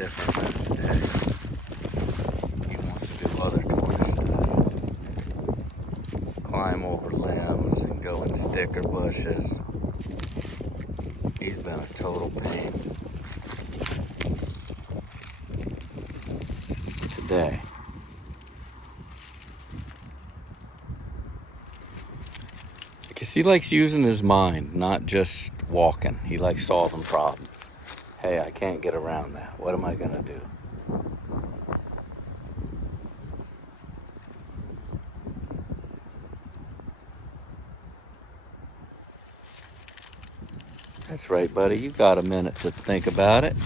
different mood today. He wants to do other tortoise stuff. Climb over limbs and go in sticker bushes. He's been a total pain. Today, because he likes using his mind, not just walking. He likes solving problems. Hey, I can't get around that. What am I gonna do? That's right, buddy. You got a minute to think about it.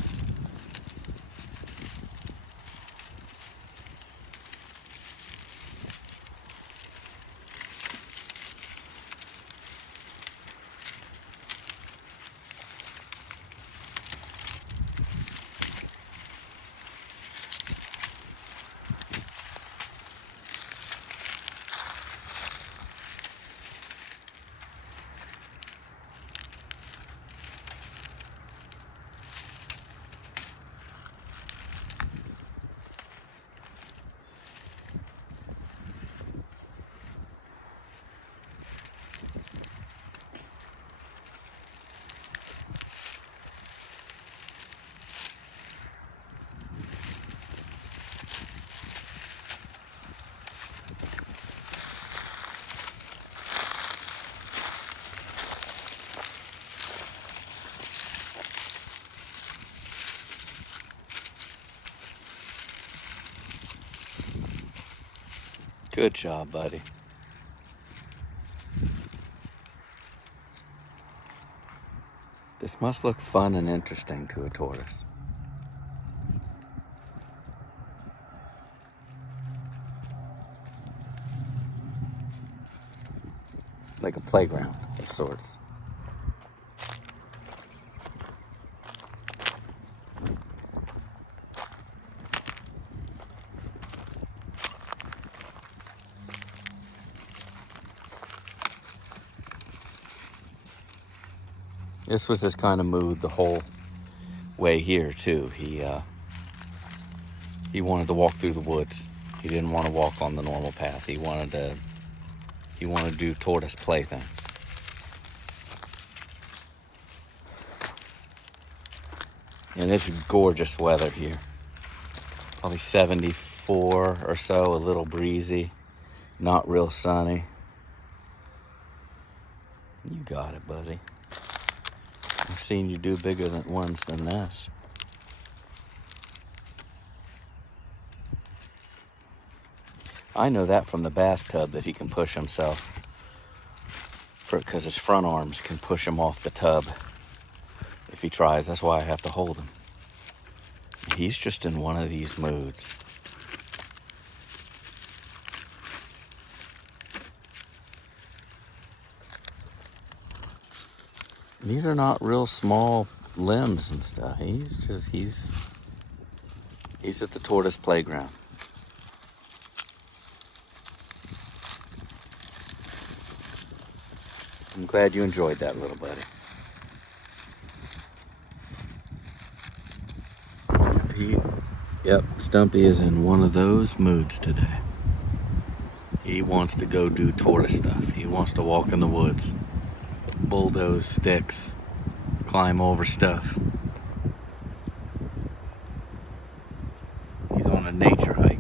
Good job, buddy. This must look fun and interesting to a tortoise. Like a playground of sorts. This was his kind of mood the whole way here too. He wanted to walk through the woods. He didn't want to walk on the normal path. He wanted to do tortoise playthings. And it's gorgeous weather here. Probably 74 or so, a little breezy, not real sunny. You got it, buddy. I've seen you do bigger ones than this. I know that from the bathtub that he can push himself, because his front arms can push him off the tub if he tries. That's why I have to hold him. He's just in one of these moods. These are not real small limbs and stuff. He's at the tortoise playground. I'm glad you enjoyed that, little buddy. Yep, Stumpy is in one of those moods today. He wants to go do tortoise stuff. He wants to walk in the woods, bulldoze sticks, climb over stuff. He's on a nature hike.